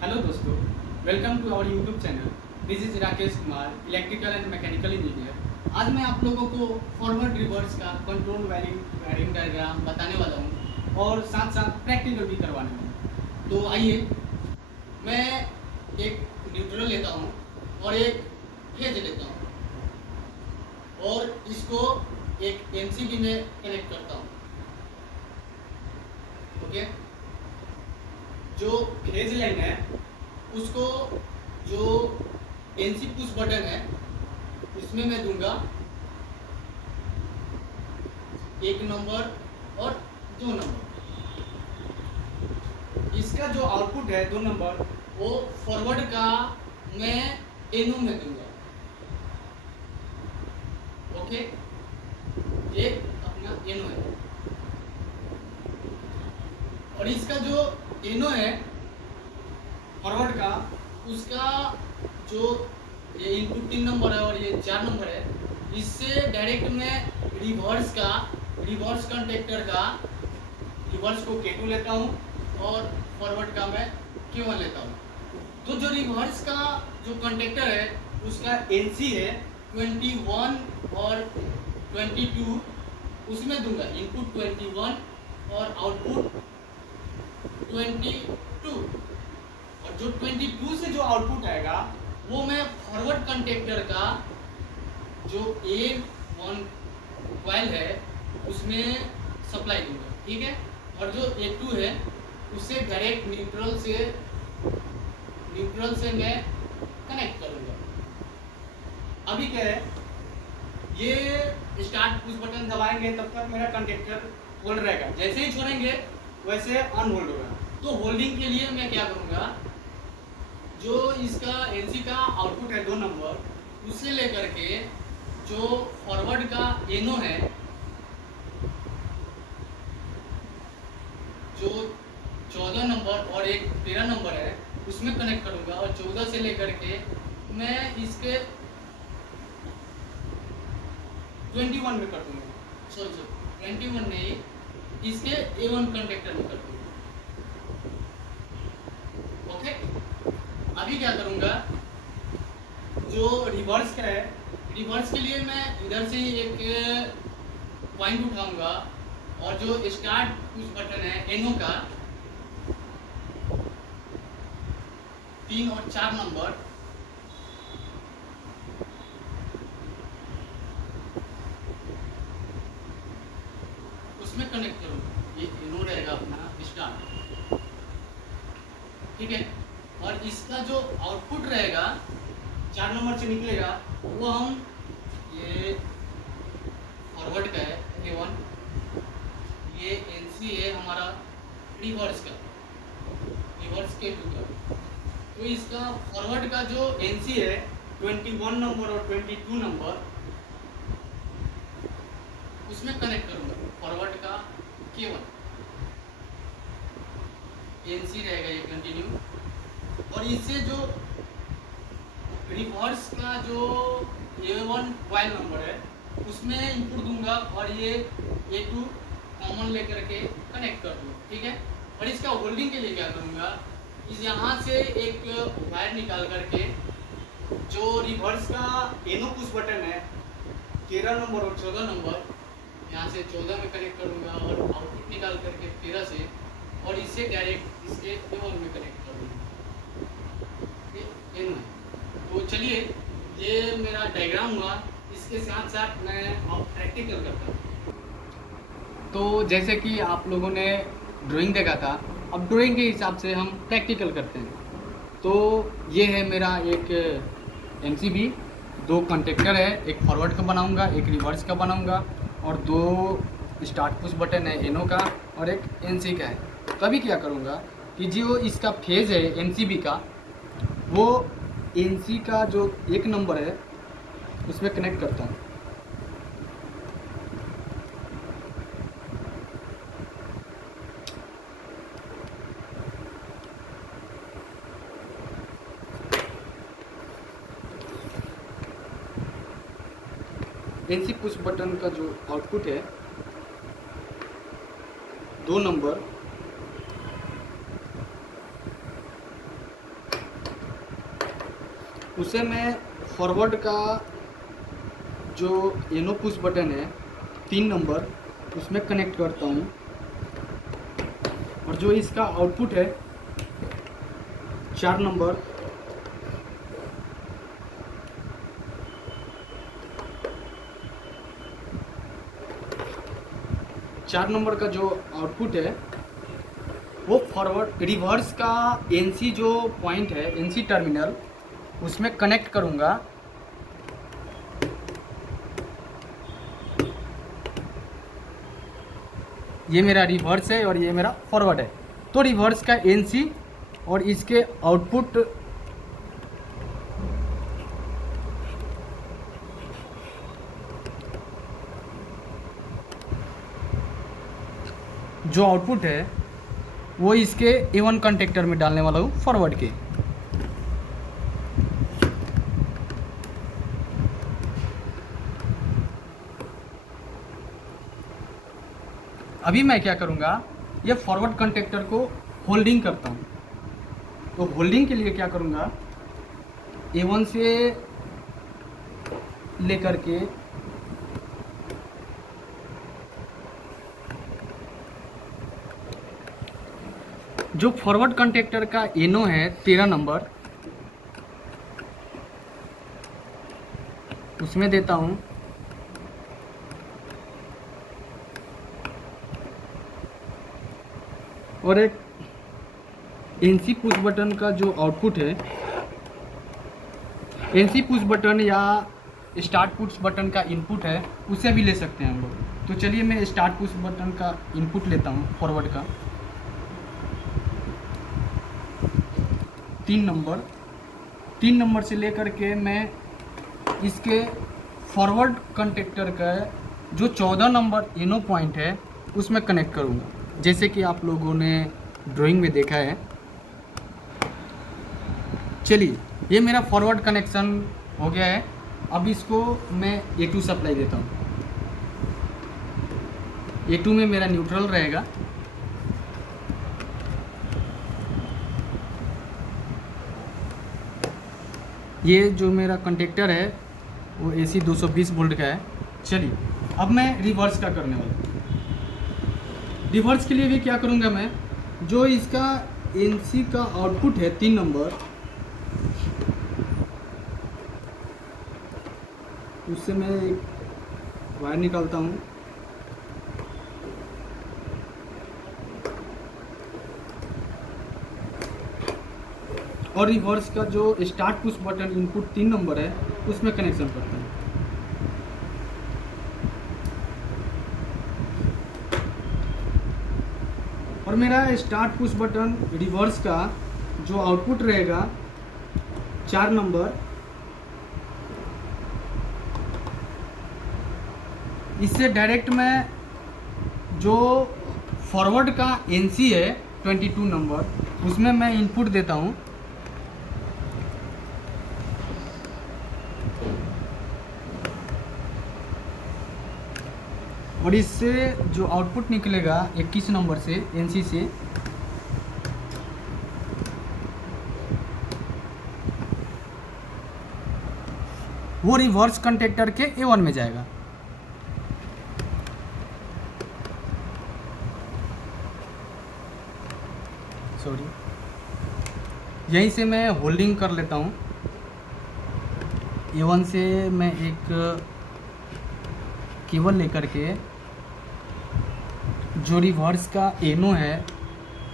Hello दोस्तों, welcome to our YouTube channel. This is Rakesh Kumar, electrical and mechanical engineer. आज मैं आप लोगों को फॉरवर्ड रिवर्स का कंट्रोल वायरिंग डायग्राम बताने वाला हूँ और साथ साथ प्रैक्टिकल भी करवाने वाला हूँ। तो आइए, मैं एक न्यूट्रल लेता हूँ और एक फेज लेता हूँ और इसको एक एमसीबी में कनेक्ट करता हूँ। ओके, जो फेज लाइन है उसको जो एनसी पुश बटन है उसमें मैं दूंगा 1 नंबर और 2 नंबर। इसका जो आउटपुट है 2 नंबर वो फॉरवर्ड का मैं एनो में दूंगा। ओके, ये अपना एनो है और इसका जो एनो है फॉरवर्ड का, उसका जो ये इनपुट 3 नंबर है और ये 4 नंबर है, इससे डायरेक्ट मैं रिवर्स कंटेक्टर का रिवर्स को K2 लेता हूँ और फॉरवर्ड का मैं K1 लेता हूँ। तो जो रिवर्स का जो कंटेक्टर है उसका NC है 21 और 22, उसमें दूंगा इनपुट 21 और आउटपुट 22। और जो 22 से जो आउटपुट आएगा वो मैं फॉरवर्ड कंटेक्टर का जो A1 कॉइल है उसमें सप्लाई दूंगा, ठीक है। और जो A2 है उससे डायरेक्ट न्यूट्रल से मैं कनेक्ट करूंगा। अभी क्या है, ये स्टार्ट पुश बटन दबाएंगे तब तक मेरा कंटेक्टर होल्ड रहेगा, जैसे ही छोड़ेंगे वैसे अनहोल्ड होगा। तो होल्डिंग के लिए मैं क्या करूंगा, जो इसका एनसी का आउटपुट है 2 नंबर, उससे लेकर के जो फॉरवर्ड का एनो है जो 14 नंबर और एक 13 नंबर है उसमें कनेक्ट करूंगा और 14 से लेकर के मैं इसके 21 में कर दूंगा। सॉरी 21 नहीं, इसके A1 कंटेक्टर में कर दूंगा। ओके, अभी क्या करूंगा, जो रिवर्स का है, रिवर्स के लिए मैं इधर से ही एक पॉइंट उठाऊंगा और जो स्टार्ट पुश बटन है एनो का 3 और 4 नंबर उसमें कनेक्ट करूंगा। ये एनो रहेगा अपना स्टार्ट, ठीक है। और इसका जो आउटपुट रहेगा 4 नंबर से निकलेगा वो हम ये फॉरवर्ड का है A1, ये NC है हमारा रिवर्स K2 का। तो इसका फॉरवर्ड का जो NC है 21 नंबर और 22 नंबर उसमें कनेक्ट करूंगा फॉरवर्ड का K1। NC रहेगा ये कंटिन्यू, और इससे जो रिवर्स का जो A1 कॉइल नंबर है उसमें इनपुट दूंगा और ये A2 कॉमन लेकर के कनेक्ट कर दूंगा, ठीक है। और इसका होल्डिंग के लिए क्या करूंगा, इस यहाँ से एक वायर निकाल करके जो रिवर्स का एनो पुश बटन है 13 नंबर और 14 नंबर, यहाँ से 14 में कनेक्ट करूंगा और आउटपुट निकाल करके 13 से, और इससे डायरेक्ट इसके A1 में कनेक्ट करूंगा। तो चलिए, ये मेरा डायग्राम हुआ, इसके साथ साथ मैं अब प्रैक्टिकल करता हूँ। तो जैसे कि आप लोगों ने ड्राइंग देखा था, अब ड्राइंग के हिसाब से हम प्रैक्टिकल करते हैं। तो ये है मेरा एक एमसीबी, 2 कंटेक्टर है, एक फॉरवर्ड का बनाऊंगा, एक रिवर्स का बनाऊंगा और 2 स्टार्ट पुश बटन है एनो का और एक एनसी का है। तो अभी क्या करूंगा कि जो इसका फेज है एमसीबी का, वो एनसी का जो 1 नंबर है उसमें कनेक्ट करता हूँ। एनसी पुश बटन का जो आउटपुट है 2 नंबर उसे मैं फॉरवर्ड का जो एनो पुश बटन है 3 नंबर उसमें कनेक्ट करता हूँ, और जो इसका आउटपुट है 4 नंबर का जो आउटपुट है वो फॉरवर्ड रिवर्स का एनसी जो पॉइंट है, एनसी टर्मिनल, उसमें कनेक्ट करूँगा। ये मेरा रिवर्स है और ये मेरा फॉरवर्ड है। तो रिवर्स का एनसी और इसके आउटपुट जो आउटपुट है वो इसके A1 कंटेक्टर में डालने वाला हूँ फॉरवर्ड के। अभी मैं क्या करूँगा, ये फॉरवर्ड कंटेक्टर को होल्डिंग करता हूँ। तो होल्डिंग के लिए क्या करूँगा, A1 से लेकर के जो फॉरवर्ड कंटेक्टर का एनो है 13 नंबर, उसमें देता हूँ। और एक एनसी पुश बटन का जो आउटपुट है, एनसी पुश बटन या स्टार्ट पुश बटन का इनपुट है, उसे भी ले सकते हैं हम लोग। तो चलिए मैं स्टार्ट पुश बटन का इनपुट लेता हूँ फॉरवर्ड का 3 नंबर से लेकर के मैं इसके फॉरवर्ड कंटेक्टर का जो 14 नंबर एनो पॉइंट है उसमें कनेक्ट करूँगा, जैसे कि आप लोगों ने ड्राइंग में देखा है। चलिए, ये मेरा फॉरवर्ड कनेक्शन हो गया है। अब इसको मैं A2 सप्लाई देता हूँ। A2 में मेरा न्यूट्रल रहेगा। ये जो मेरा कंटेक्टर है वो AC 220 वोल्ट का है। चलिए, अब मैं रिवर्स का करने वाला हूँ। रिवर्स के लिए भी क्या करूँगा, मैं जो इसका NC का आउटपुट है 3 नंबर, उससे मैं एक वायर निकालता हूँ। और रिवर्स का जो start push button input 3 number है उसमें कनेक्शन करता हूँ। और मेरा स्टार्ट पुश बटन रिवर्स का जो आउटपुट रहेगा 4 नंबर, इससे डायरेक्ट मैं जो फॉरवर्ड का NC है 22 नंबर, उसमें मैं इनपुट देता हूँ। और इससे जो आउटपुट निकलेगा 21 नंबर से NC से, वो रिवर्स कंटेक्टर के A1 में जाएगा। सॉरी, यहीं से मैं होल्डिंग कर लेता हूँ। A1 से मैं एक केबल लेकर के जो रिवर्स का एनो है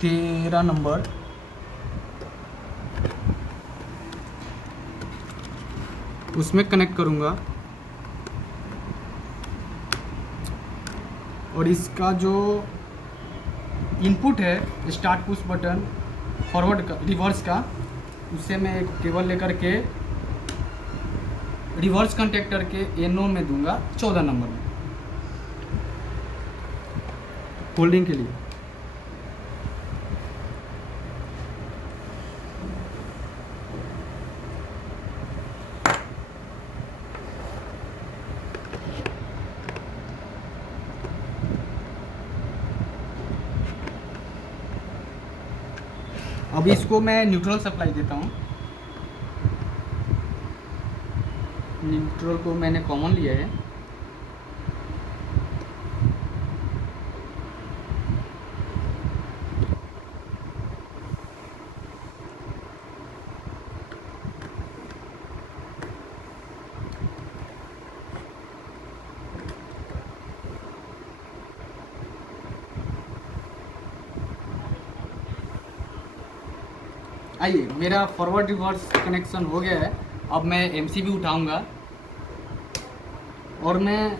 13 नंबर, उसमें कनेक्ट करूँगा। और इसका जो इनपुट है स्टार्ट पुश बटन फॉरवर्ड का रिवर्स का, उससे मैं एक केबल लेकर के रिवर्स कंटेक्टर के एनो में दूंगा 14 नंबर में होल्डिंग के लिए। अब इसको मैं न्यूट्रल सप्लाई देता हूँ। न्यूट्रल को मैंने कॉमन लिया है। आइए, मेरा फॉरवर्ड रिवर्स कनेक्शन हो गया है। अब मैं एमसीबी उठाऊंगा और मैं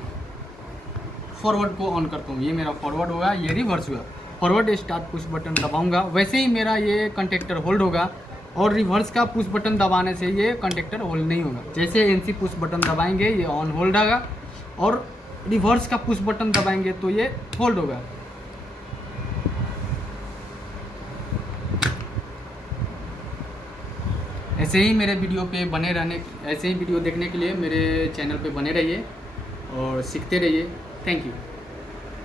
फॉरवर्ड को ऑन करता हूँ। ये मेरा फॉरवर्ड होगा, ये रिवर्स हुआ। फॉरवर्ड स्टार्ट पुश बटन दबाऊंगा, वैसे ही मेरा ये कंटेक्टर होल्ड होगा। और रिवर्स का पुश बटन दबाने से ये कंटेक्टर होल्ड नहीं होगा। जैसे एनसी पुश बटन दबाएंगे ये ऑन होल्ड होगा, और रिवर्स का पुश बटन दबाएंगे तो ये होल्ड होगा। ऐसे ही मेरे वीडियो पे बने रहने, ऐसे ही वीडियो देखने के लिए मेरे चैनल पे बने रहिए और सीखते रहिए। Thank you.